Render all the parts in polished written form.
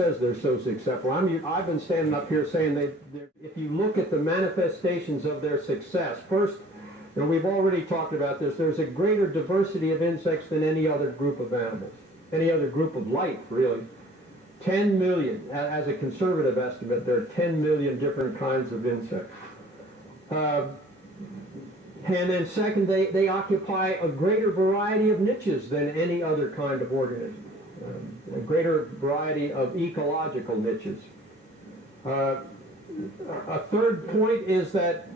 says they're so successful. I've been standing up here saying if you look at the manifestations of their success, first, you know, we've already talked about this, there's a greater diversity of insects than any other group of animals, any other group of life, really. 10 million, as a conservative estimate, there are 10 million different kinds of insects. And then second, they occupy a greater variety of niches than any other kind of organism. A greater variety of ecological niches. A third point is that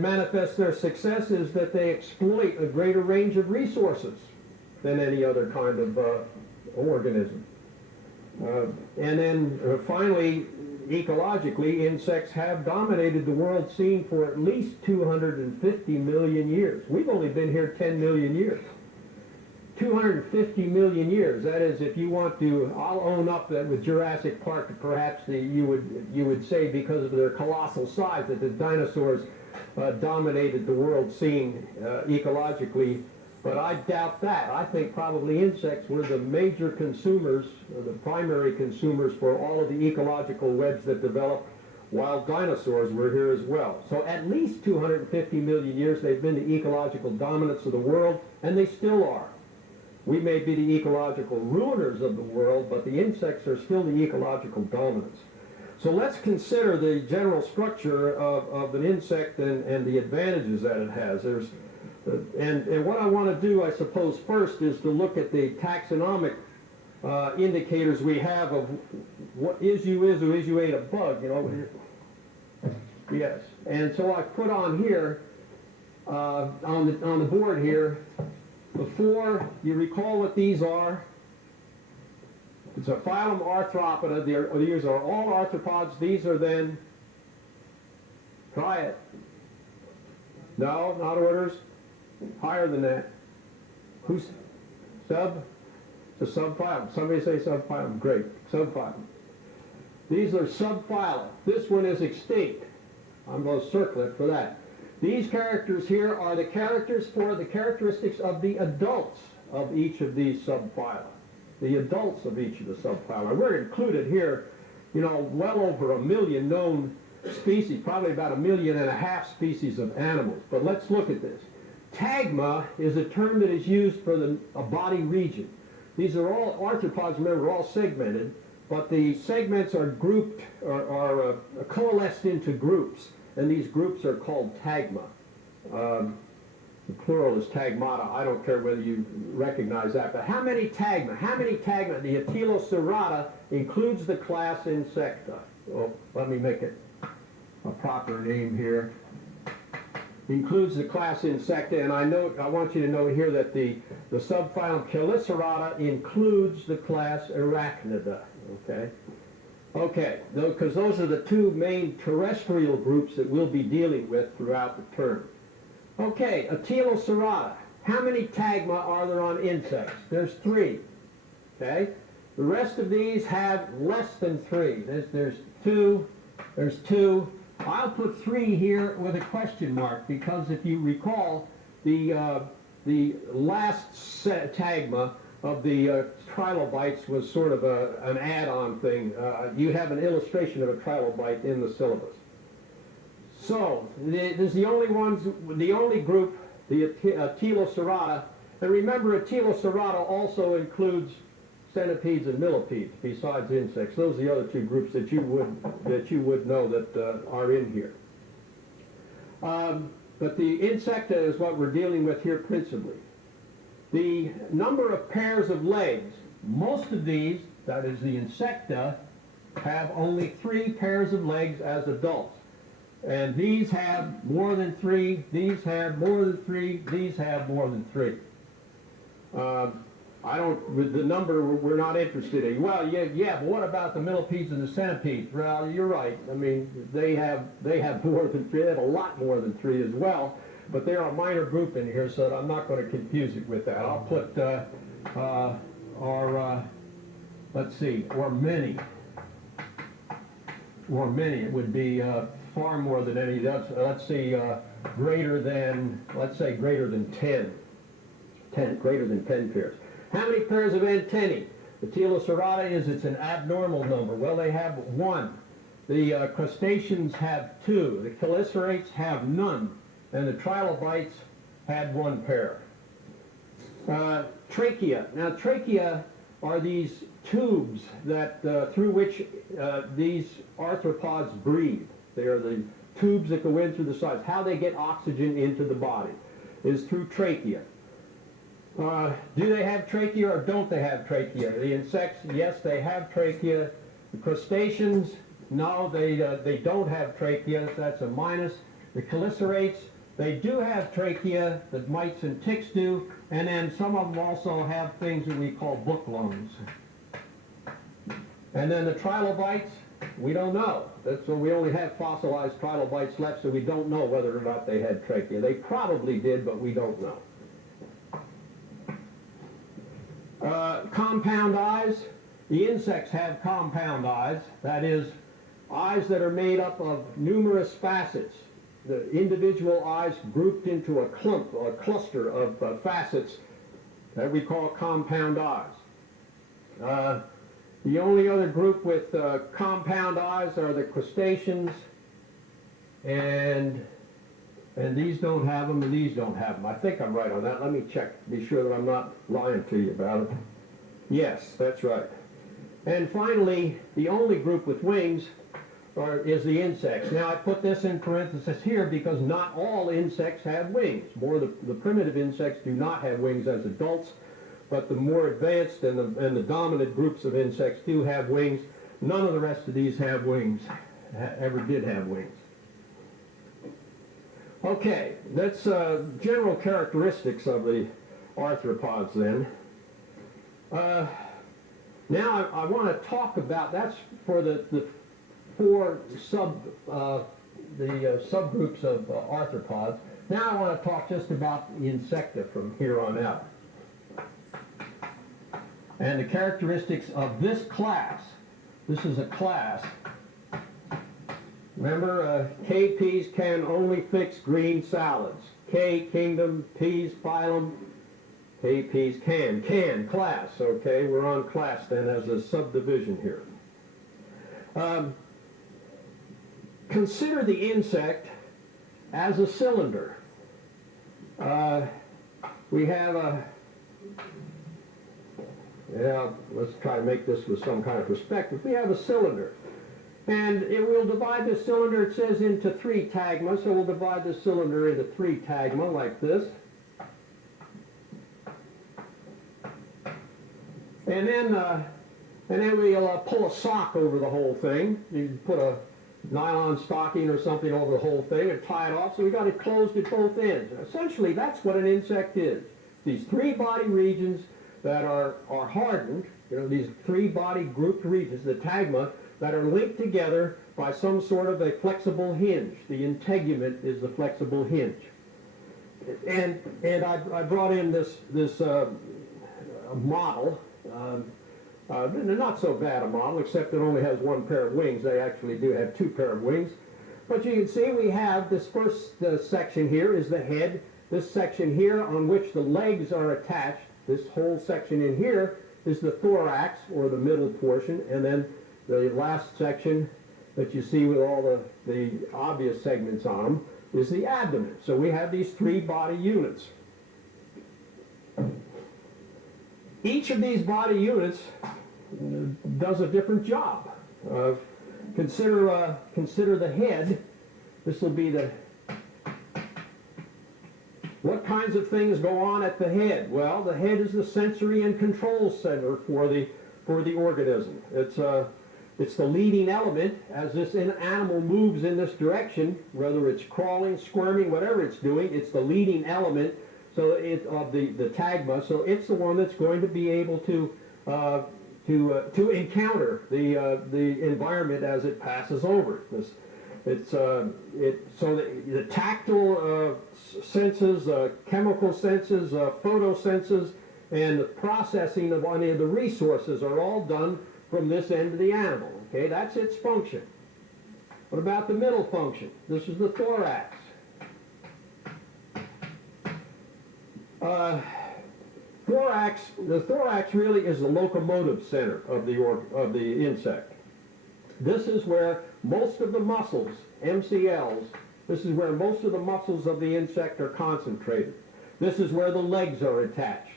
manifests their success is that they exploit a greater range of resources than any other kind of organism. And then finally, ecologically, insects have dominated the world scene for at least 250 million years. We've only been here 10 million years. 250 million years. That is, if you want to, I'll own up that with Jurassic Park, perhaps you would say because of their colossal size that the dinosaurs dominated the world scene ecologically, but I doubt that. I think probably insects were the major consumers, the primary consumers for all of the ecological webs that developed while dinosaurs were here as well. So at least 250 million years they've been the ecological dominants of the world, and they still are. We may be the ecological ruiners of the world, but the insects are still the ecological dominants. So let's consider the general structure of an insect and the advantages that it has. And what I want to do, I suppose, first is to look at the taxonomic indicators we have of what is or ain't a bug, you know. Yes. And so I put on here, on the board here, before you recall what these are. It's a phylum Arthropoda. These are all arthropods. These are then, try it. No, not orders. Higher than that. Who's sub? It's a subphylum. Somebody say subphylum. Great. Subphylum. These are subphyla. This one is extinct. I'm going to circle it for that. These characters here are the characters for the characteristics of the adults of each of these subphyla. The adults of each of the subphyla. We're included here, you know, well over 1 million known species, probably about 1.5 million species of animals. But let's look at this. Tagma is a term that is used for a body region. These are all arthropods, remember, all segmented, but the segments are grouped, are coalesced into groups, and these groups are called tagma. The plural is tagmata. I don't care whether you recognize that, but how many tagma? How many tagma? The Atelocerata includes the class Insecta. Oh, let me make it a proper name here. Includes the class Insecta, and I want you to note here that the subphylum Chelicerata includes the class Arachnida. Okay? Okay, because those are the two main terrestrial groups that we'll be dealing with throughout the term. Okay, Atelocerata. How many tagma are there on insects? There's 3. Okay? The rest of these have less than 3. There's 2. There's 2. I'll put 3 here with a question mark because if you recall, the last tagma of the trilobites was sort of an add-on thing. You have an illustration of a trilobite in the syllabus. So there's the only group, the Atelocerata, and remember Atelocerata also includes centipedes and millipedes besides insects. Those are the other 2 groups that you would know that are in here. But the Insecta is what we're dealing with here principally. The number of pairs of legs, most of these, that is the Insecta, have only 3 pairs of legs as adults. And these have more than 3, these have more than 3, these have more than 3. With the number we're not interested in. Well, yeah, but what about the millipedes and the centipedes? Well, you're right. I mean, they have more than 3. They have a lot more than 3 as well. But they're a minor group in here, so I'm not going to confuse it with that. I'll put let's see, or many. Or many. It would be far more than any. Let's see, greater than 10. Greater than 10 pairs. How many pairs of antennae? The Telocerata it's an abnormal number. Well, they have one. The crustaceans have two. The chelicerates have none. And the trilobites had one pair. Trachea. Now, trachea are these tubes that through which these arthropods breathe. They are the tubes that go in through the sides. How they get oxygen into the body is through trachea. Do they have trachea or don't they have trachea? The insects, yes, they have trachea. The crustaceans, no, they don't have trachea. That's a minus. The chelicerates, they do have trachea, the mites and ticks do, and then some of them also have things that we call book lungs. And then the trilobites, we don't know. So we only have fossilized trilobites left, so we don't know whether or not they had trachea. They probably did, but we don't know. Compound eyes. The insects have compound eyes. That is, eyes that are made up of numerous facets. The individual eyes grouped into a clump or a cluster of facets that we call compound eyes. The only other group with compound eyes are the crustaceans, and these don't have them, and these don't have them. I think I'm right on that. Let me check, be sure that I'm not lying to you about it. Yes, that's right. And finally, the only group with wings is the insects. Now, I put this in parentheses here because not all insects have wings. The primitive insects do not have wings as adults, but the more advanced and the dominant groups of insects do have wings. None of the rest of these have wings, ever did have wings. Okay, that's general characteristics of the arthropods then. Now I want to talk about, that's for the four subgroups of arthropods. Now I want to talk just about the insecta from here on out. And the characteristics of this class. This is a class. Remember, K peas can only fix green salads. K kingdom, peas phylum, K peas can class. Okay, we're on class then as a subdivision here. Consider the insect as a cylinder. We have a let's try to make this with some kind of perspective. We have a cylinder, and it will divide the cylinder, it says, into 3 tagma, so we'll divide the cylinder into 3 tagma like this. And then we'll pull a sock over the whole thing. You put a nylon stocking or something over the whole thing and tie it off, so we got it closed at both ends. Essentially, that's what an insect is. These 3 body regions that are hardened, these 3 body grouped regions, the tagma, that are linked together by some sort of a flexible hinge. The integument is the flexible hinge. And I brought in this model, not so bad a model, except it only has 1 pair of wings. They actually do have 2 pair of wings. But you can see we have this first section here is the head. This section here on which the legs are attached. This whole section in here is the thorax, or the middle portion, and then the last section that you see with all the obvious segments on them is the abdomen. So we have these 3 body units. Each of these body units does a different job. Consider the head. This will be what kinds of things go on at the head? Well, the head is the sensory and control center for the organism. It's the leading element as this animal moves in this direction, whether it's crawling, squirming, whatever it's doing. It's the leading element of the tagma. So it's the one that's going to be able to encounter the environment as it passes over. So the tactile senses, chemical senses, photo senses, and the processing of any of the resources are all done from this end of the animal. Okay, that's its function. What about the middle function? This is the thorax. The thorax really is the locomotive center of the insect. This is where most of the muscles, MCLs, this is where most of the muscles of the insect are concentrated. This is where the legs are attached.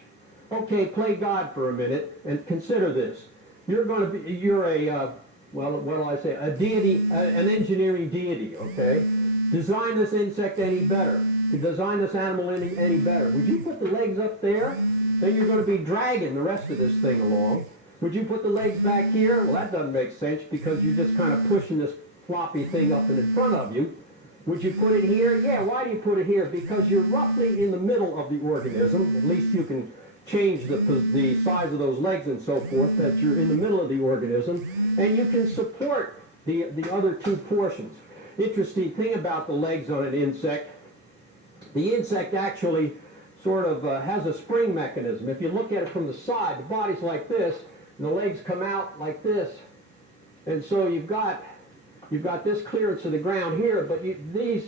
Okay, play God for a minute and consider this. You're a, well, what do I say, a deity, an engineering deity, okay? Design this insect any better. To design this animal any better. Would you put the legs up there? Then you're going to be dragging the rest of this thing along. Would you put the legs back here? Well, that doesn't make sense because you're just kind of pushing this floppy thing up and in front of you. Would you put it here? Yeah, why do you put it here? Because you're roughly in the middle of the organism. At least you can change the size of those legs and so forth, that you're in the middle of the organism, and you can support the other two portions. Interesting thing about the legs on an insect, the insect actually sort of has a spring mechanism. If you look at it from the side, the body's like this, and the legs come out like this, and so you've got this clearance of the ground here, but these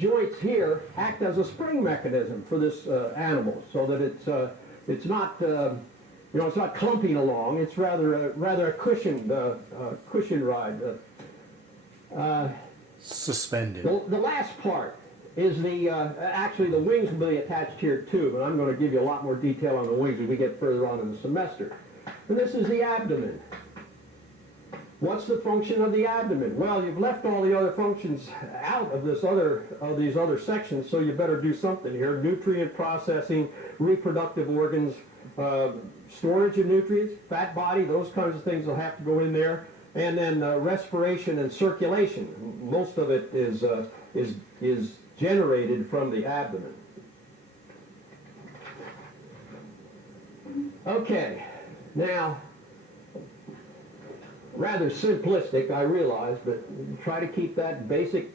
joints here act as a spring mechanism for this animal, so that it's not it's not clumping along. It's rather a cushioned cushion ride. Suspended. The last part is actually the wings will be attached here too, but I'm going to give you a lot more detail on the wings as we get further on in the semester. And this is the abdomen. What's the function of the abdomen? Well, you've left all the other functions out of these other sections, so you better do something here. Nutrient processing, reproductive organs, storage of nutrients, fat body, those kinds of things will have to go in there. And then respiration and circulation. Most of it is generated from the abdomen. Okay, now, rather simplistic, I realize, but try to keep that basic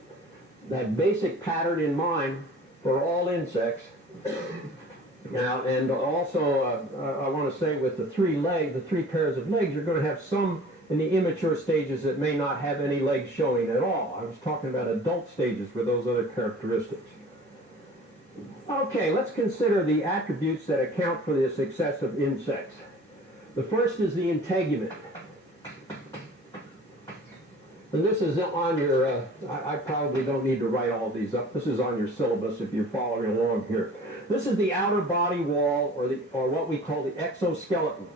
pattern in mind for all insects. Now, and also, I want to say with the three pairs of legs, you're going to have some in the immature stages that may not have any legs showing at all. I was talking about adult stages with those other characteristics. Okay, let's consider the attributes that account for the success of insects. The first is the integument. And this is on your, I probably don't need to write all these up. This is on your syllabus if you're following along here. This is the outer body wall, or what we call the exoskeleton.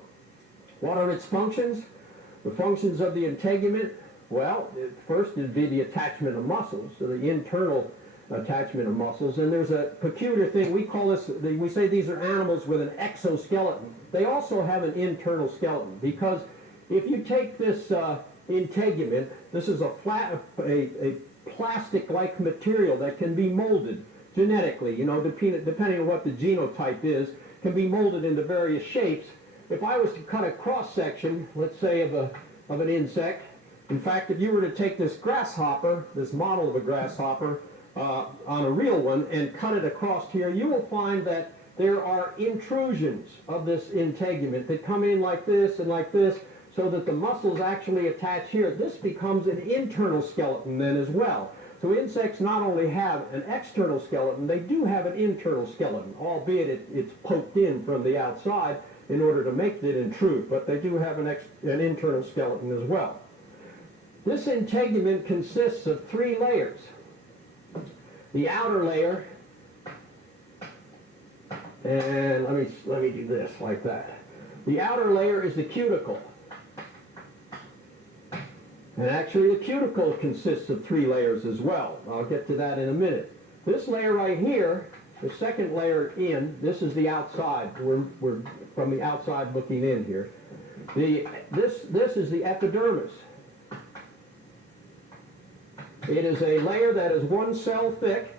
What are its functions? The functions of the integument, well, first would be the attachment of muscles, so the internal attachment of muscles. And there's a peculiar thing, we say these are animals with an exoskeleton. They also have an internal skeleton, because if you take this integument, this is a plastic-like material that can be molded genetically, depending on what the genotype is, can be molded into various shapes. If I was to cut a cross-section, let's say of an insect, in fact, if you were to take this grasshopper, this model of a grasshopper, on a real one, and cut it across here, you will find that there are intrusions of this integument that come in like this and like this, so that the muscles actually attach here. This becomes an internal skeleton then as well. So insects not only have an external skeleton, they do have an internal skeleton, albeit it's poked in from the outside in order to make it intrude, but they do have an internal skeleton as well. This integument consists of 3 layers. The outer layer, and let me do this like that. The outer layer is the cuticle. And actually the cuticle consists of 3 layers as well. I'll get to that in a minute. This layer right here, the second layer in, this is the outside. We're from the outside looking in here. This is the epidermis. It is a layer that is 1 cell thick,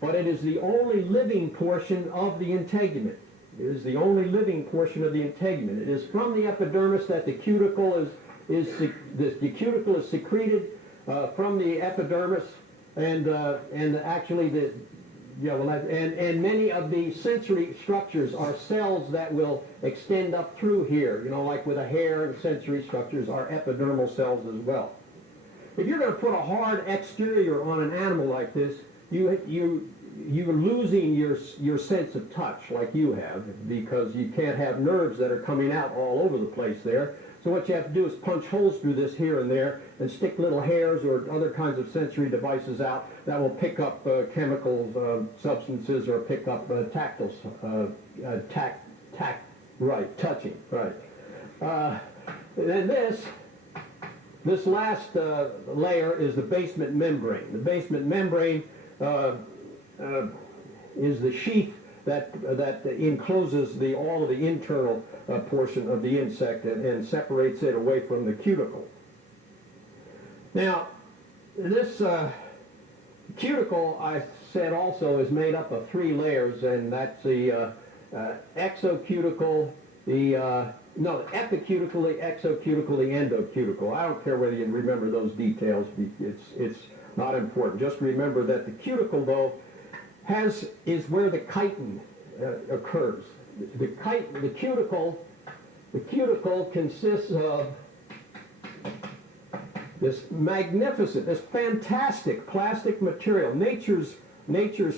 but it is the only living portion of the integument. It is the only living portion of the integument. It is from the epidermis that the cuticle the cuticle is secreted from the epidermis, and actually and many of the sensory structures are cells that will extend up through here. Like with a hair, and sensory structures are epidermal cells as well. If you're going to put a hard exterior on an animal like this, you you're losing your sense of touch like you have, because you can't have nerves that are coming out all over the place there. So what you have to do is punch holes through this here and there and stick little hairs or other kinds of sensory devices out that will pick up chemical substances or pick up tactile, touching, right. Then this last layer is the basement membrane. The basement membrane is the sheath that encloses all of the internal portion of the insect and separates it away from the cuticle. Now, this cuticle, I said also, is made up of 3 layers, and that's the exocuticle, the epicuticle, the exocuticle, the endocuticle. I don't care whether you remember those details. It's not important. Just remember that the cuticle, though, is where the chitin occurs. The cuticle consists of this magnificent, this fantastic plastic material, nature's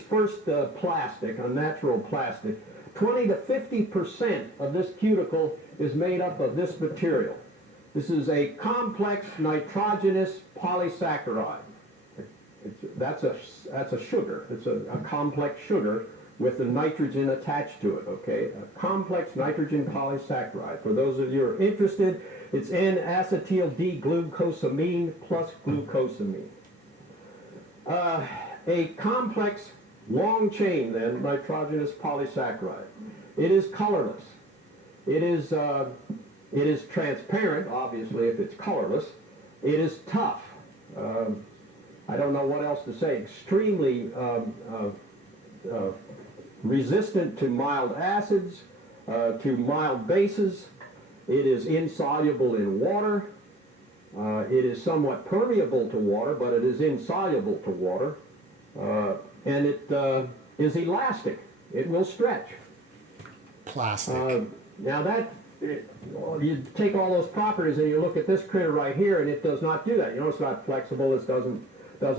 first plastic, a natural plastic. 20 to 50% of this cuticle is made up of this material. This is a complex nitrogenous polysaccharide. That's a sugar. It's a complex sugar with the nitrogen attached to it, okay? A complex nitrogen polysaccharide. For those of you who are interested, it's N-acetyl-D-glucosamine plus glucosamine. A complex long chain, then, nitrogenous polysaccharide. It is colorless. It is transparent, obviously, if it's colorless. It is tough. I don't know what else to say. Extremely resistant to mild acids, to mild bases. It is insoluble in water. It is somewhat permeable to water, but it is insoluble to water. And it is elastic. It will stretch. Plastic. Now you take all those properties and you look at this critter right here, and it does not do that. You know, it's not flexible. It doesn't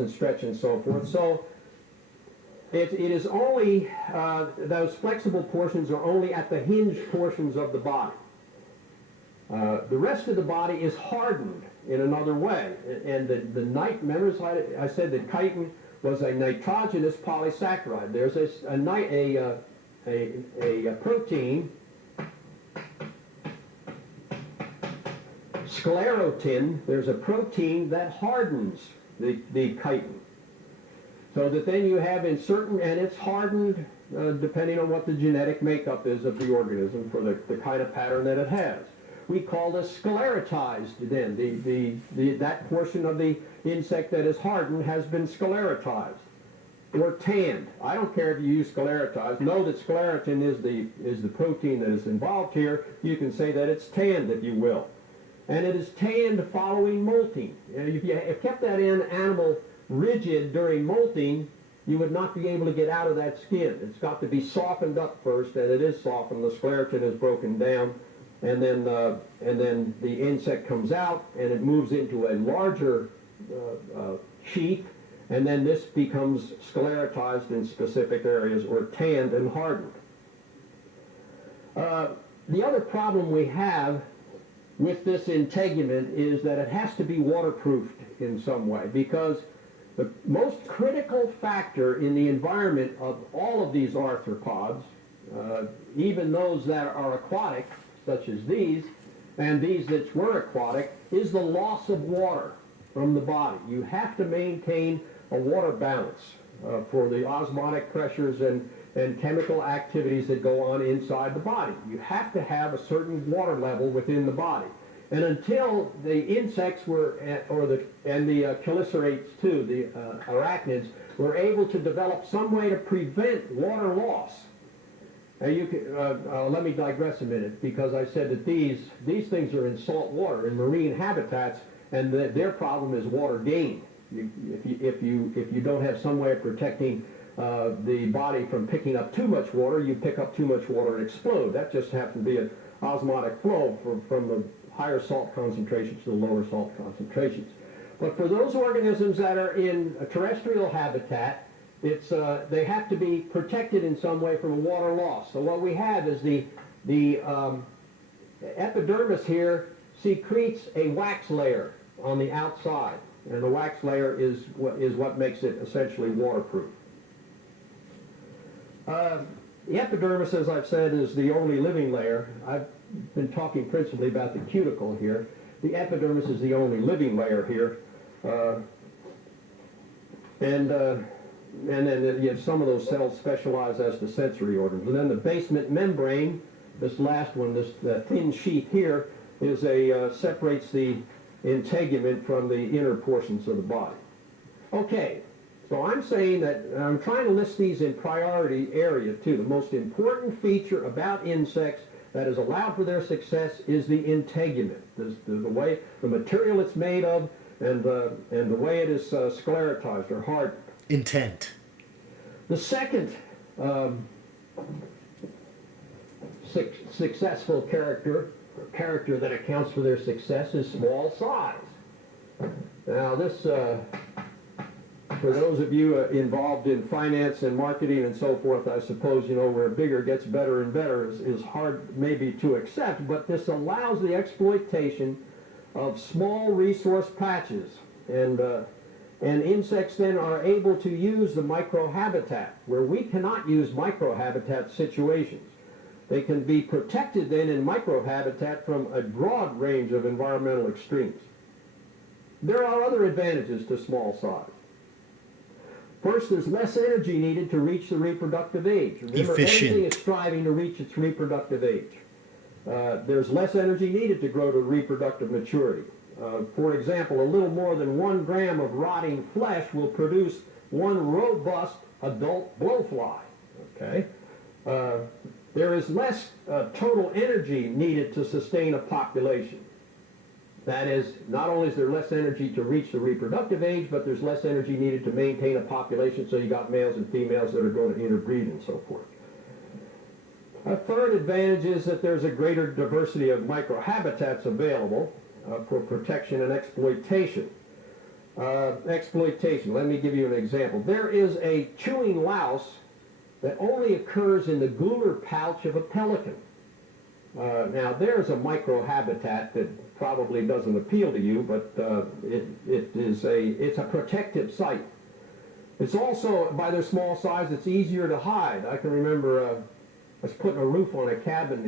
stretch and so forth. So it is only, those flexible portions are only at the hinge portions of the body. The rest of the body is hardened in another way. And remember I said that chitin was a nitrogenous polysaccharide. There's a protein, sclerotin. There's a protein that hardens the chitin. So that then you have and it's hardened depending on what the genetic makeup is of the organism for the kind of pattern that it has. We call this sclerotized then. That portion of the insect that is hardened has been sclerotized or tanned. I don't care if you use sclerotized. Know that sclerotin is the protein that is involved here. You can say that it's tanned, if you will. And it is tanned following molting. If you kept that animal rigid during molting, you would not be able to get out of that skin. It's got to be softened up first, and it is softened. The sclerotin is broken down, and then the insect comes out, and it moves into a larger sheath, and then this becomes sclerotized in specific areas or tanned and hardened. The other problem we have with this integument is that it has to be waterproofed in some way, because the most critical factor in the environment of all of these arthropods, even those that are aquatic, such as these, and these that were aquatic, is the loss of water from the body. You have to maintain a water balance for the osmotic pressures and chemical activities that go on inside the body. You have to have a certain water level within the body. And until the insects and the chelicerates too, the arachnids, were able to develop some way to prevent water loss. Now let me digress a minute, because I said that these things are in salt water, in marine habitats, and their problem is water gain. If you don't have some way of protecting the body from picking up too much water, you pick up too much water and explode. That just happens to be an osmotic flow from the higher salt concentrations to the lower salt concentrations. But for those organisms that are in a terrestrial habitat, they have to be protected in some way from water loss. So what we have is the epidermis here secretes a wax layer on the outside, and the wax layer is what makes it essentially waterproof. The epidermis, as I've said, is the only living layer. I've been talking principally about the cuticle here. The epidermis is the only living layer here. And then you have some of those cells specialize as to sensory organs. And then the basement membrane, this last one, this thin sheath here, is separates the integument from the inner portions of the body. Okay, so I'm saying that I'm trying to list these in priority area too. The most important feature about insects that is allowed for their success is the integument, the way, the material it's made of, and the way it is sclerotized or hardened. Intent. The second successful character that accounts for their success is small size. Now this, for those of you involved in finance and marketing and so forth, I suppose, you know, where bigger gets better and better is hard maybe to accept, but this allows the exploitation of small resource patches, and insects then are able to use the microhabitat where we cannot use microhabitat situations. They can be protected then in microhabitat from a broad range of environmental extremes. There are other advantages to small size. First, there's less energy needed to reach the reproductive age. Remember, Efficient. everything is striving to reach its reproductive age. There's less energy needed to grow to reproductive maturity. For example, a little more than 1 gram of rotting flesh will produce 1 robust adult blowfly. Okay? There is less total energy needed to sustain a population. That is, not only is there less energy to reach the reproductive age, but there's less energy needed to maintain a population, so you got males and females that are going to interbreed and so forth. A third advantage is that there's a greater diversity of microhabitats available for protection and exploitation. Exploitation, let me give you an example. There is a chewing louse that only occurs in the gular pouch of a pelican. Now there's a microhabitat that probably doesn't appeal to you, but it's a protective site. It's also, by their small size, it's easier to hide. I can remember I was putting a roof on a cabin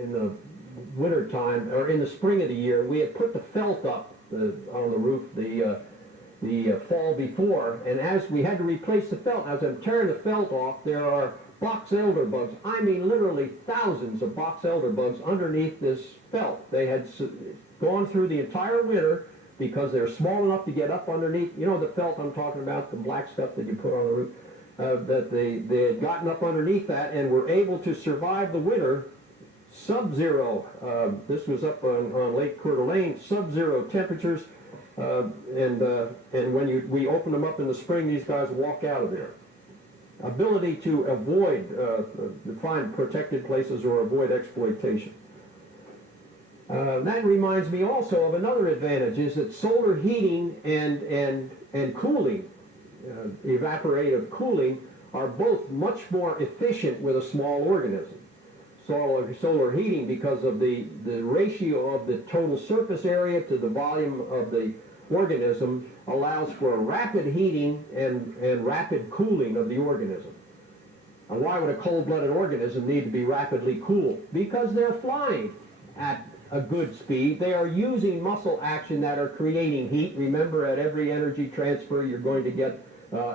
in the winter time, or in the spring of the year. We had put the felt up on the roof the fall before, and as we had to replace the felt, as I'm tearing the felt off, there are box elder bugs. I mean literally thousands of box elder bugs underneath this felt. They had gone through the entire winter because they're small enough to get up underneath. You know the felt I'm talking about, the black stuff that you put on the roof? That they had gotten up underneath that and were able to survive the winter. Sub-zero, this was up on Lake Coeur d'Alene, sub-zero temperatures, and when we open them up in the spring, these guys walk out of there. Ability to avoid, find protected places or avoid exploitation. That reminds me also of another advantage, is that solar heating and cooling, evaporative cooling, are both much more efficient with a small organism. Solar heating, because of the ratio of the total surface area to the volume of the organism, allows for rapid heating and rapid cooling of the organism. And why would a cold-blooded organism need to be rapidly cooled? Because they're flying at a good speed. They are using muscle action that are creating heat. Remember, at every energy transfer, you're going to get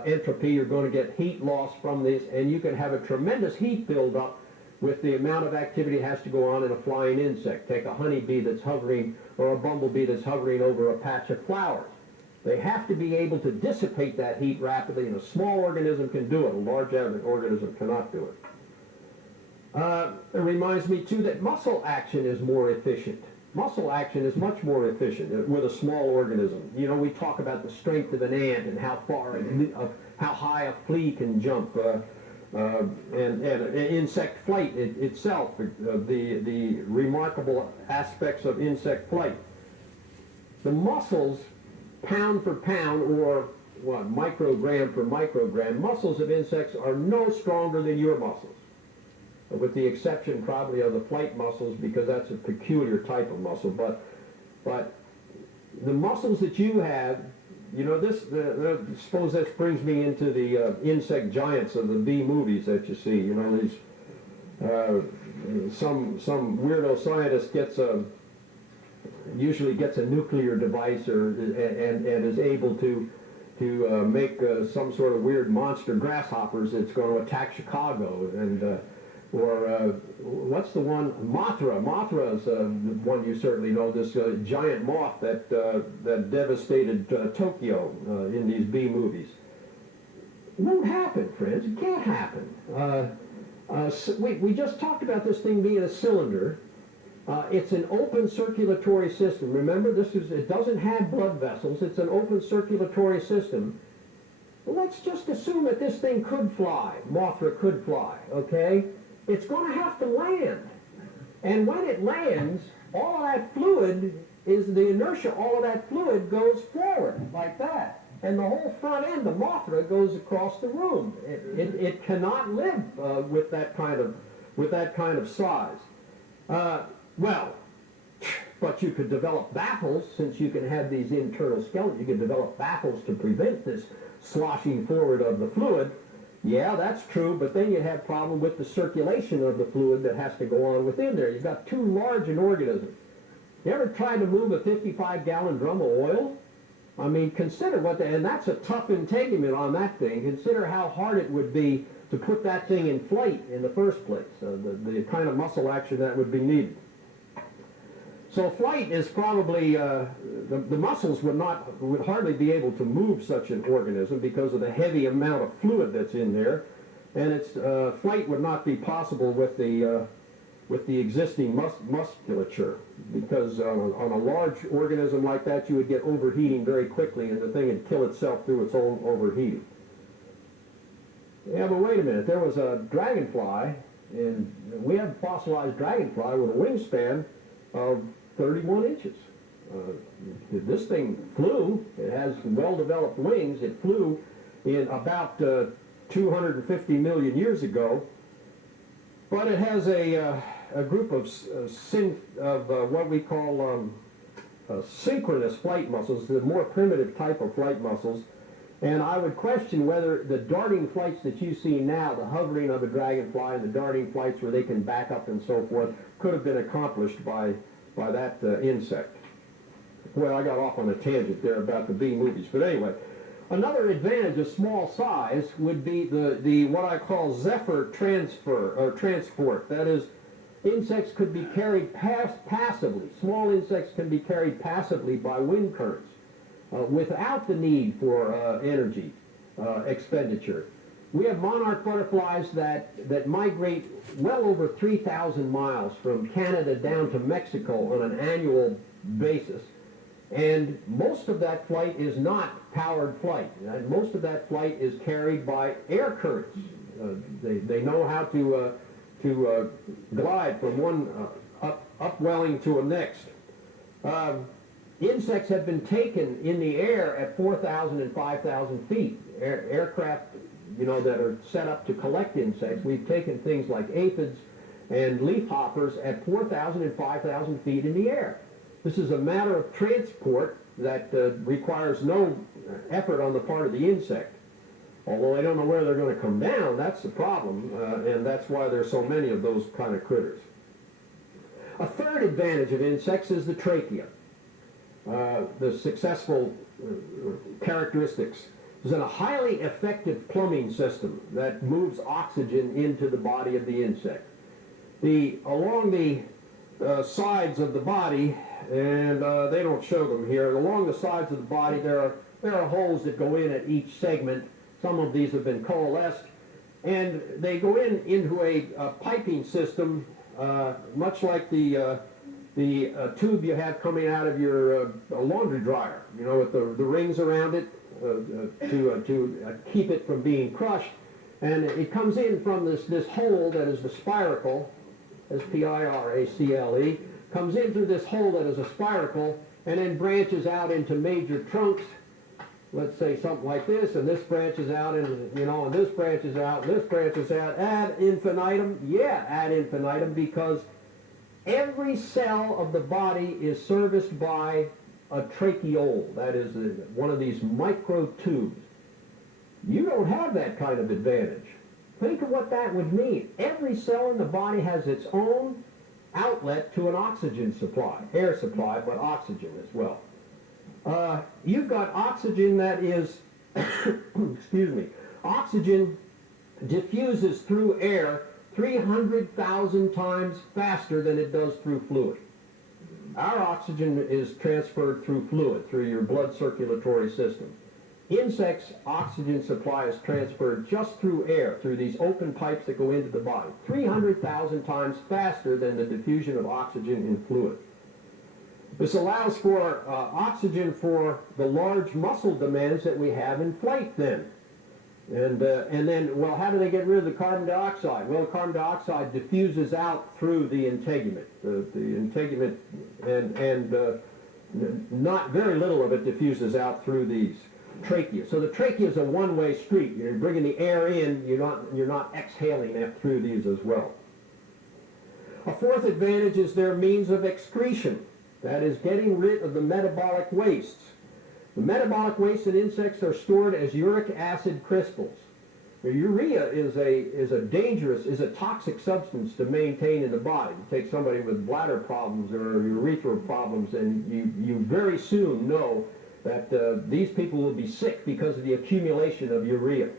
entropy, you're going to get heat loss from this, and you can have a tremendous heat buildup with the amount of activity that has to go on in a flying insect. Take a honeybee that's hovering, or a bumblebee that's hovering over a patch of flowers. They have to be able to dissipate that heat rapidly, and a small organism can do it. A large organism cannot do it. It reminds me, too, that muscle action is more efficient. Muscle action is much more efficient with a small organism. You know, we talk about the strength of an ant and how far, how high a flea can jump. And insect flight itself, the remarkable aspects of insect flight. The muscles, pound for pound, or what, microgram per microgram. Muscles of insects are no stronger than your muscles, with the exception probably of the flight muscles, because that's a peculiar type of muscle. But the muscles that you have, you know, suppose this brings me into the insect giants of the B movies that you see. You know, these some weirdo scientist usually gets a nuclear device and is able to make some sort of weird monster grasshoppers that's going to attack Chicago, and or what's the one? Mothra. Mothra is the one you certainly know. This giant moth that devastated Tokyo in these B movies. It won't happen, friends. It can't happen. We just talked about this thing being a cylinder. It's an open circulatory system. Remember, it doesn't have blood vessels. It's an open circulatory system. Well, let's just assume that this thing could fly. Mothra could fly, okay? It's going to have to land. And when it lands, all of that fluid is the inertia. All of that fluid goes forward like that. And the whole front end of Mothra goes across the room. It cannot live with that kind of size. Well, but you could develop baffles, since you can have these internal skeletons. You could develop baffles to prevent this sloshing forward of the fluid. Yeah, that's true, but then you have problem with the circulation of the fluid that has to go on within there. You've got too large an organism. You ever tried to move a 55-gallon drum of oil? I mean, consider and that's a tough integument on that thing. Consider how hard it would be to put that thing in flight in the first place, the kind of muscle action that would be needed. So flight is probably, the muscles would hardly be able to move such an organism because of the heavy amount of fluid that's in there, and flight would not be possible with the existing musculature, because on a large organism like that, you would get overheating very quickly, and the thing would kill itself through its own overheating. Yeah, but wait a minute. There was a dragonfly, and we have a fossilized dragonfly with a wingspan of 31 inches. This thing flew. It has well-developed wings. It flew in about 250 million years ago, but it has a group of what we call synchronous flight muscles, the more primitive type of flight muscles. And I would question whether the darting flights that you see now, the hovering of a dragonfly and the darting flights where they can back up and so forth, could have been accomplished by that insect. Well, I got off on a tangent there about the B movies, but anyway, another advantage of small size would be the what I call zephyr transport. That is, insects could be carried passively. Small insects can be carried passively by wind currents without the need for energy expenditure. We have monarch butterflies that migrate well over 3,000 miles from Canada down to Mexico on an annual basis. And most of that flight is not powered flight. Most of that flight is carried by air currents. They know how to glide from one upwelling to a next. Insects have been taken in the air at 4,000 and 5,000 feet. Aircraft, that are set up to collect insects. We've taken things like aphids and leafhoppers at 4,000 and 5,000 feet in the air. This is a matter of transport that requires no effort on the part of the insect. Although I don't know where they're going to come down, that's the problem, and that's why there's so many of those kind of critters. A third advantage of insects is the trachea. The successful characteristics is a highly effective plumbing system that moves oxygen into the body of the insect. Along the sides of the body, and they don't show them here, along the sides of the body there are holes that go in at each segment. Some of these have been coalesced, and they go into a piping system, much like the tube you have coming out of your laundry dryer, with the rings around it to keep it from being crushed. And it comes in from this hole that is the spiracle, S-P-I-R-A-C-L-E, comes in through this hole that is a spiracle, and then branches out into major trunks, let's say something like this, and this branches out, and and this branches out, and this branches out, ad infinitum. Yeah, ad infinitum, because every cell of the body is serviced by a tracheole. That is one of these microtubes. You don't have that kind of advantage. Think of what that would mean. Every cell in the body has its own outlet to an oxygen supply, air supply, but oxygen as well. You've got oxygen that is, excuse me, oxygen diffuses through air 300,000 times faster than it does through fluid. Our oxygen is transferred through fluid, through your blood circulatory system. Insects' oxygen supply is transferred just through air, through these open pipes that go into the body, 300,000 times faster than the diffusion of oxygen in fluid. This allows for oxygen for the large muscle demands that we have in flight then. And then, well, how do they get rid of the carbon dioxide? Well, carbon dioxide diffuses out through the integument. The integument, and not very little of it diffuses out through these trachea. So the trachea is a one-way street. You're bringing the air in, you're not exhaling it through these as well. A fourth advantage is their means of excretion. That is getting rid of the metabolic wastes. The metabolic wastes in insects are stored as uric acid crystals. The urea is a toxic substance to maintain in the body. You take somebody with bladder problems or urethral problems, and you very soon know that these people will be sick because of the accumulation of urea.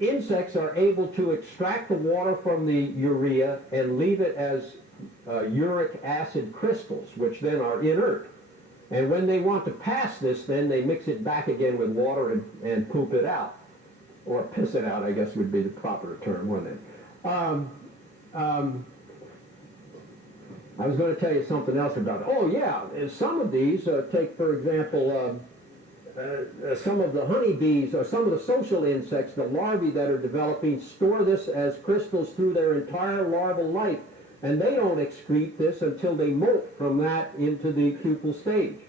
Insects are able to extract the water from the urea and leave it as uric acid crystals, which then are inert. And when they want to pass this, then they mix it back again with water and poop it out. Or piss it out, I guess would be the proper term, wouldn't it? I was going to tell you something else about it. Oh, yeah, some of these, take, for example, some of the honeybees or some of the social insects, the larvae that are developing, store this as crystals through their entire larval life. And they don't excrete this until they molt from that into the pupal stage.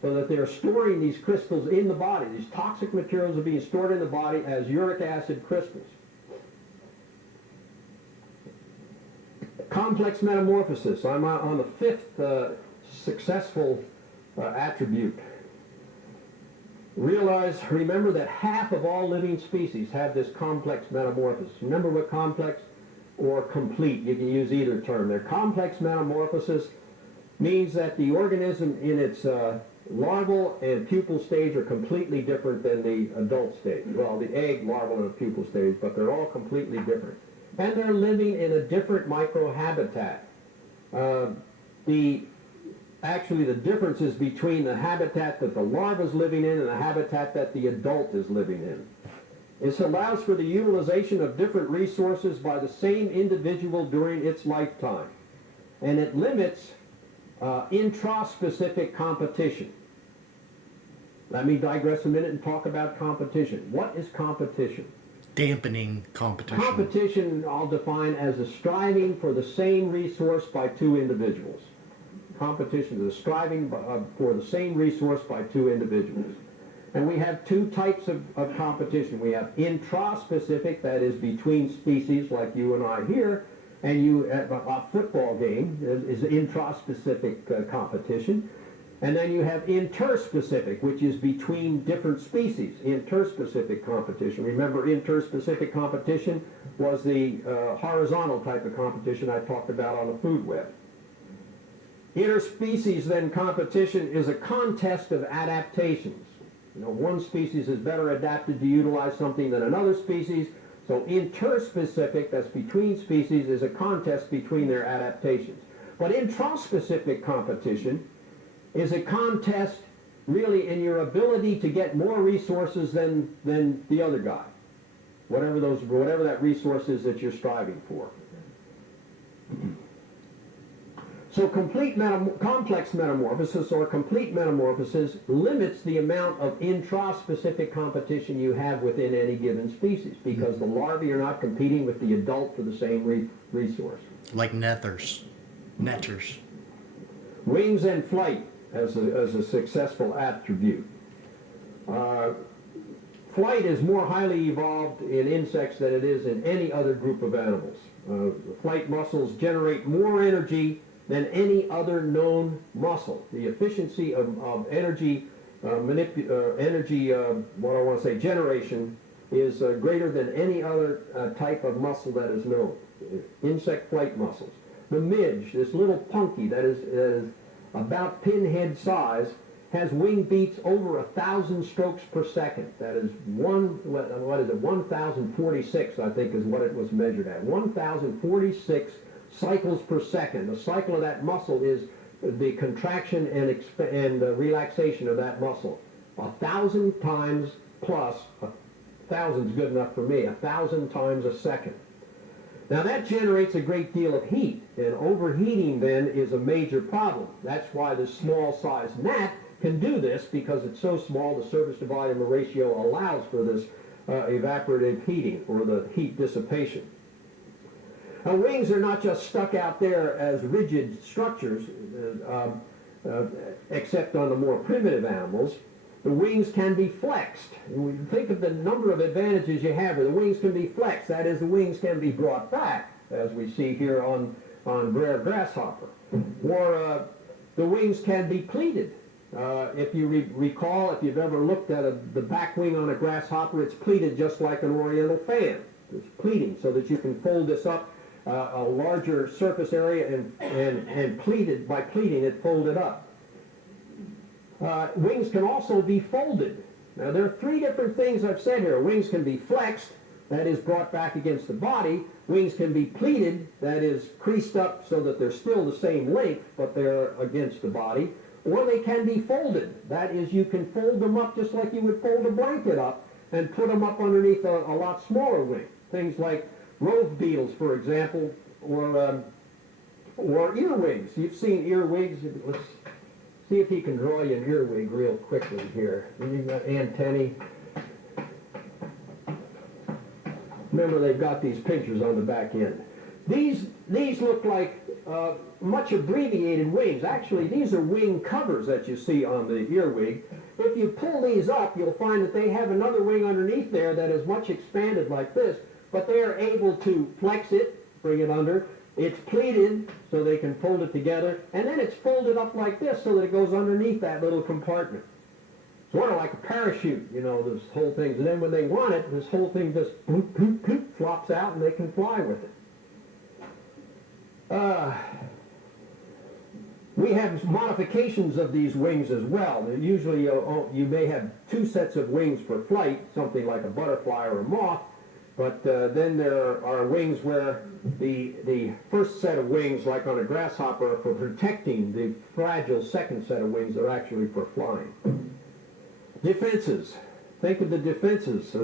So that they're storing these crystals in the body. These toxic materials are being stored in the body as uric acid crystals. Complex metamorphosis. I'm on the fifth successful attribute. Remember that half of all living species have this complex metamorphosis. Remember what complex or complete, you can use either term. Their complex metamorphosis means that the organism in its larval and pupal stage are completely different than the adult stage. Well, the egg, larval, and the pupal stage, but they're all completely different. And they're living in a different microhabitat. Actually, the difference is between the habitat that the larva is living in and the habitat that the adult is living in. This allows for the utilization of different resources by the same individual during its lifetime. And it limits intraspecific competition. Let me digress a minute and talk about competition. What is competition? Dampening competition. Competition I'll define as a striving for the same resource by two individuals. Competition is a striving for the same resource by two individuals. And we have two types of competition. We have intraspecific, that is between species like you and I here, and a football game is intraspecific competition. And then you have interspecific, which is between different species, interspecific competition. Remember, interspecific competition was the horizontal type of competition I talked about on the food web. Interspecies, then, competition is a contest of adaptations. One species is better adapted to utilize something than another species. So interspecific, that's between species, is a contest between their adaptations. But intraspecific competition is a contest really in your ability to get more resources than the other guy, whatever that resource is that you're striving for. So complex metamorphosis or complete metamorphosis limits the amount of intraspecific competition you have within any given species, because the larvae are not competing with the adult for the same resource. Like netters. Wings and flight as a successful attribute. Flight is more highly evolved in insects than it is in any other group of animals. Flight muscles generate more energy than any other known muscle. The efficiency of energy, generation is greater than any other type of muscle that is known. Insect flight muscles. The midge, this little punky that is about pinhead size, has wing beats over 1,000 strokes per second. That is 1,046, I think, is what it was measured at. 1,046 cycles per second. The cycle of that muscle is the contraction and relaxation of that muscle. 1,000 times plus, 1,000's good enough for me, 1,000 times a second. Now that generates a great deal of heat, and overheating then is a major problem. That's why the small-sized gnat can do this, because it's so small, the surface to volume ratio allows for this evaporative heating, or the heat dissipation. Now, wings are not just stuck out there as rigid structures, except on the more primitive animals. The wings can be flexed. Think of the number of advantages you have where the wings can be flexed. That is, the wings can be brought back, as we see here on rare grasshopper. Or the wings can be pleated. If you recall, if you've ever looked at the back wing on a grasshopper, it's pleated just like an oriental fan. It's pleating so that you can fold this up a larger surface area and pleated, by pleating it, folded up. Wings can also be folded. Now there are three different things I've said here. Wings can be flexed, that is brought back against the body. Wings can be pleated, that is creased up so that they're still the same length, but they're against the body. Or they can be folded. That is, you can fold them up just like you would fold a blanket up and put them up underneath a lot smaller wing. Things like rove beetles, for example, or earwigs. You've seen earwigs. Let's see if he can draw you an earwig real quickly here. You've got antennae. Remember, they've got these pinchers on the back end. These look like much abbreviated wings. Actually, these are wing covers that you see on the earwig. If you pull these up, you'll find that they have another wing underneath there that is much expanded like this, but they are able to flex it, bring it under. It's pleated so they can fold it together, and then it's folded up like this so that it goes underneath that little compartment. Sort of like a parachute, you know, this whole thing. And then when they want it, this whole thing just bloop, bloop, bloop, flops out and they can fly with it. We have modifications of these wings as well. Usually you may have two sets of wings for flight, something like a butterfly or a moth, but then there are wings where the first set of wings, like on a grasshopper, are for protecting. The fragile second set of wings are actually for flying. Defenses. Think of the defenses.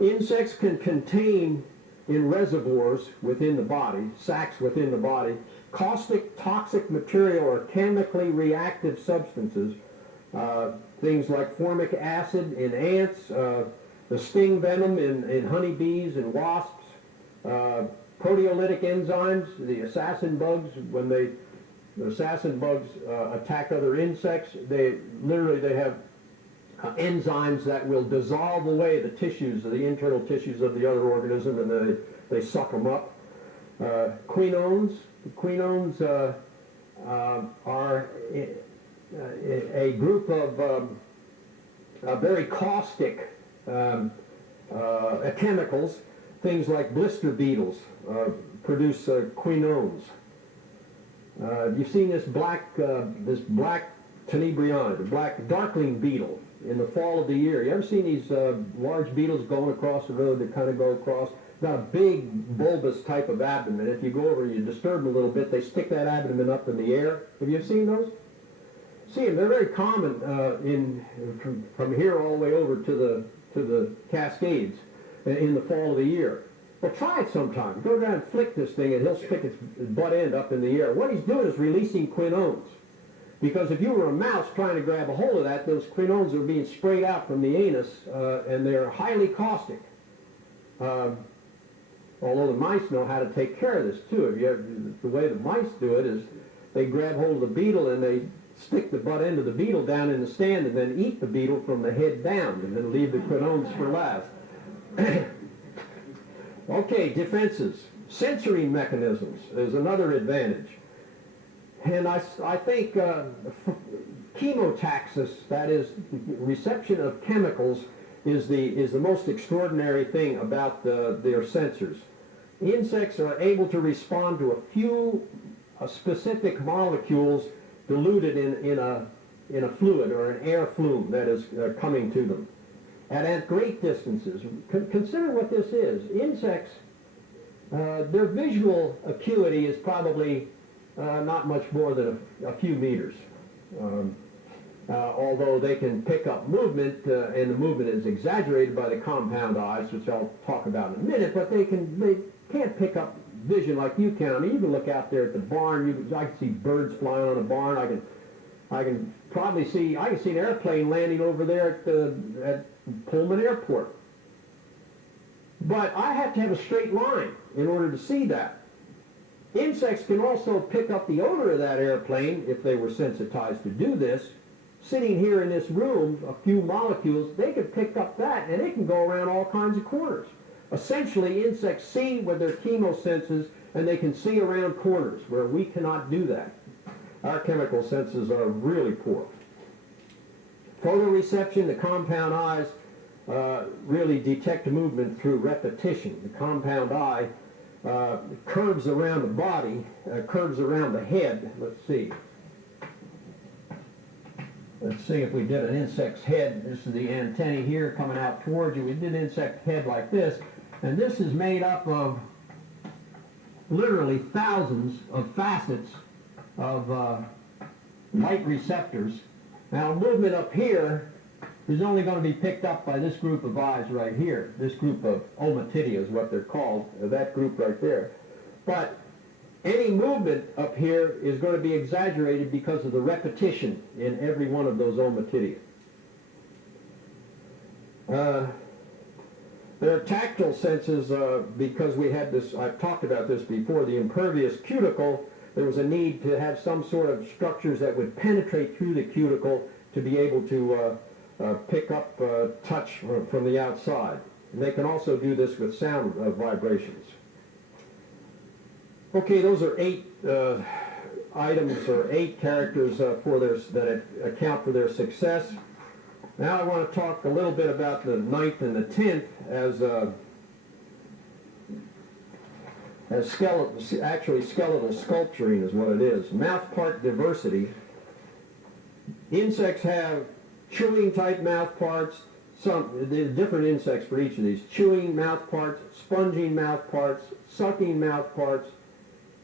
Insects can contain in reservoirs within the body, sacs within the body, caustic, toxic material or chemically reactive substances, things like formic acid in ants, the sting venom in honeybees and wasps, proteolytic enzymes, the assassin bugs. When the assassin bugs attack other insects, they have enzymes that will dissolve away the tissues, the internal tissues of the other organism, and they suck them up. Quinones. Quinones are a group of very caustic chemicals. Things like blister beetles produce quinones. You've seen this black tenebrion, the black darkling beetle in the fall of the year. You ever seen these large beetles going across the road that kind of go across? Got a big bulbous type of abdomen. If you go over and you disturb them a little bit, they stick that abdomen up in the air. Have you seen those? See them. They're very common from here all the way over to the Cascades in the fall of the year. Well, try it sometime. Go down and flick this thing, and he'll stick its butt end up in the air. What he's doing is releasing quinones. Because if you were a mouse trying to grab a hold of that, those quinones are being sprayed out from the anus, and they're highly caustic. Although the mice know how to take care of this too. The way the mice do it is they grab hold of the beetle and they stick the butt end of the beetle down in the stand and then eat the beetle from the head down and then leave the quinones for last. Okay, defenses. Sensory mechanisms is another advantage. And I think chemotaxis, that is, reception of chemicals, is the most extraordinary thing about their sensors. Insects are able to respond to a few specific molecules diluted in a fluid or an air flume that is coming to them. And at great distances, consider what this is. Insects, their visual acuity is probably not much more than a few meters. Although they can pick up movement, and the movement is exaggerated by the compound eyes, which I'll talk about in a minute, but they can't pick up vision like you can. I mean, you can look out there at the barn, I can see birds flying on a barn, I can see an airplane landing over there at Pullman Airport. But I have to have a straight line in order to see that. Insects can also pick up the odor of that airplane, if they were sensitized to do this. Sitting here in this room, a few molecules, they can pick up that, and it can go around all kinds of corners. Essentially, insects see with their chemosenses, and they can see around corners, where we cannot do that. Our chemical senses are really poor. Photoreception, the compound eyes really detect movement through repetition. The compound eye curves around the body, curves around the head. Let's see if we did an insect's head. This is the antennae here coming out towards you. We did an insect head like this, and this is made up of literally thousands of facets of light receptors. Now, movement up here is only going to be picked up by this group of eyes right here. This group of ommatidia is what they're called, that group right there. But any movement up here is going to be exaggerated because of the repetition in every one of those ommatidia. There are tactile senses because we had this, I've talked about this before, the impervious cuticle. There was a need to have some sort of structures that would penetrate through the cuticle to be able to pick up touch from the outside. And they can also do this with sound vibrations. Okay, those are 8 items or 8 characters that account for their success. Now I want to talk a little bit about the 9th and the 10th as skeletal sculpturing is what it is. Mouth part diversity. Insects have chewing type mouth parts, different insects for each of these. Chewing mouth parts, sponging mouth parts, sucking mouth parts.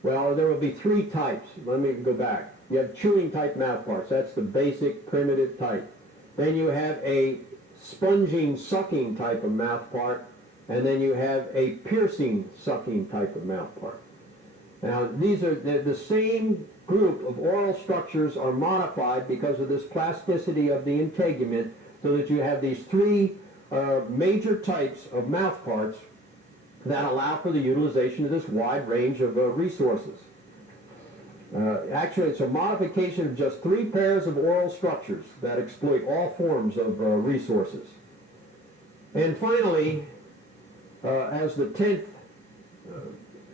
Well, there will be 3 types. Let me go back. You have chewing type mouth parts. That's the basic primitive type. Then you have a sponging sucking type of mouth part, and then you have a piercing sucking type of mouth part. Now, these are the same group of oral structures are modified because of this plasticity of the integument, so that you have these 3 major types of mouth parts that allow for the utilization of this wide range of resources. Actually, it's a modification of just 3 pairs of oral structures that exploit all forms of resources. And finally, as the 10th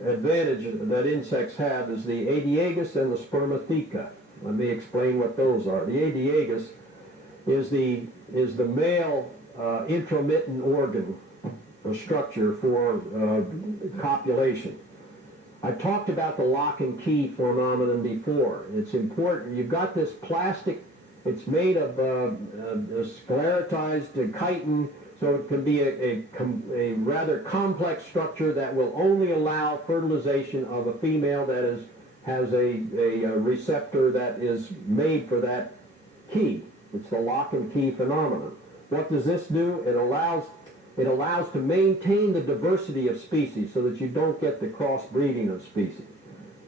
advantage that insects have is the Aedeagus and the Spermatheca. Let me explain what those are. The Aedeagus is the male intromittent organ or structure for copulation. I talked about the lock and key phenomenon before. It's important. You've got this plastic, it's made of sclerotized chitin, so it can be a rather complex structure that will only allow fertilization of a female that has a receptor that is made for that key. It's the lock and key phenomenon. What does this do? It allows to maintain the diversity of species so that you don't get the crossbreeding of species.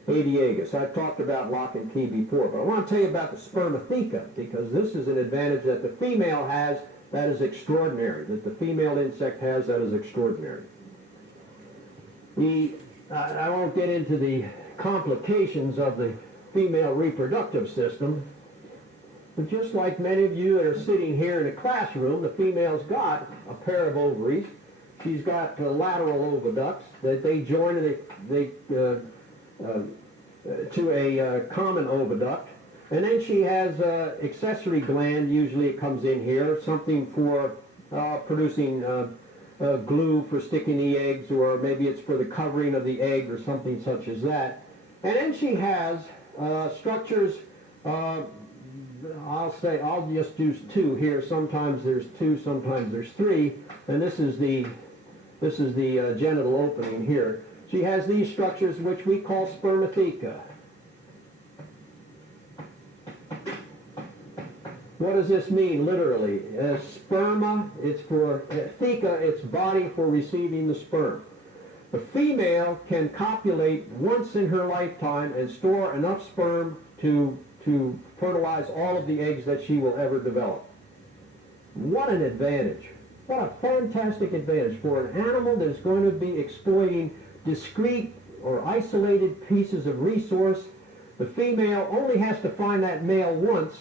Aedeagus. I've talked about lock and key before, but I want to tell you about the Spermatheca, because this is an advantage that the female has that is extraordinary, that the female insect has that is extraordinary. I won't get into the complications of the female reproductive system, But just like many of you that are sitting here in a classroom, the female's got a pair of ovaries. She's got lateral oviducts that they join to a common oviduct. And then she has an accessory gland, usually it comes in here, something for producing glue for sticking the eggs, or maybe it's for the covering of the egg or something such as that. And then she has structures, I'll just use two here. Sometimes there's two, sometimes there's three, and this is the genital opening here. She has these structures which we call spermatheca. What does this mean literally? Sperma, it's for theca, it's body for receiving the sperm. The female can copulate once in her lifetime and store enough sperm to fertilize all of the eggs that she will ever develop. What an advantage. What a fantastic advantage for an animal that is going to be exploiting discrete or isolated pieces of resource. The female only has to find that male once.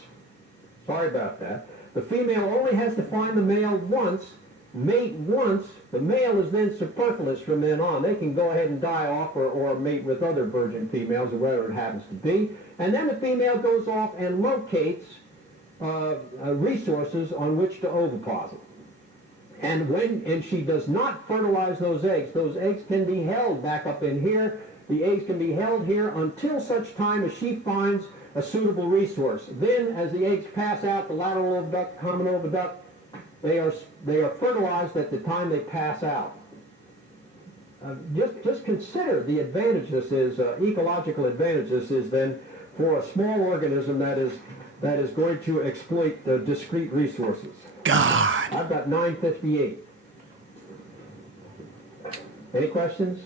Sorry about that. The female only has to find the male once, mate once. The male is then superfluous from then on. They can go ahead and die off or mate with other virgin females or whatever it happens to be. And then the female goes off and locates resources on which to oviposit. And she does not fertilize those eggs can be held back up in here. The eggs can be held here until such time as she finds a suitable resource. Then, as the eggs pass out, the lateral oviduct, common oviduct, they are fertilized at the time they pass out. Just consider the advantage this is, ecological advantage this is then for a small organism that is going to exploit the discrete resources. God. I've got 958. Any questions?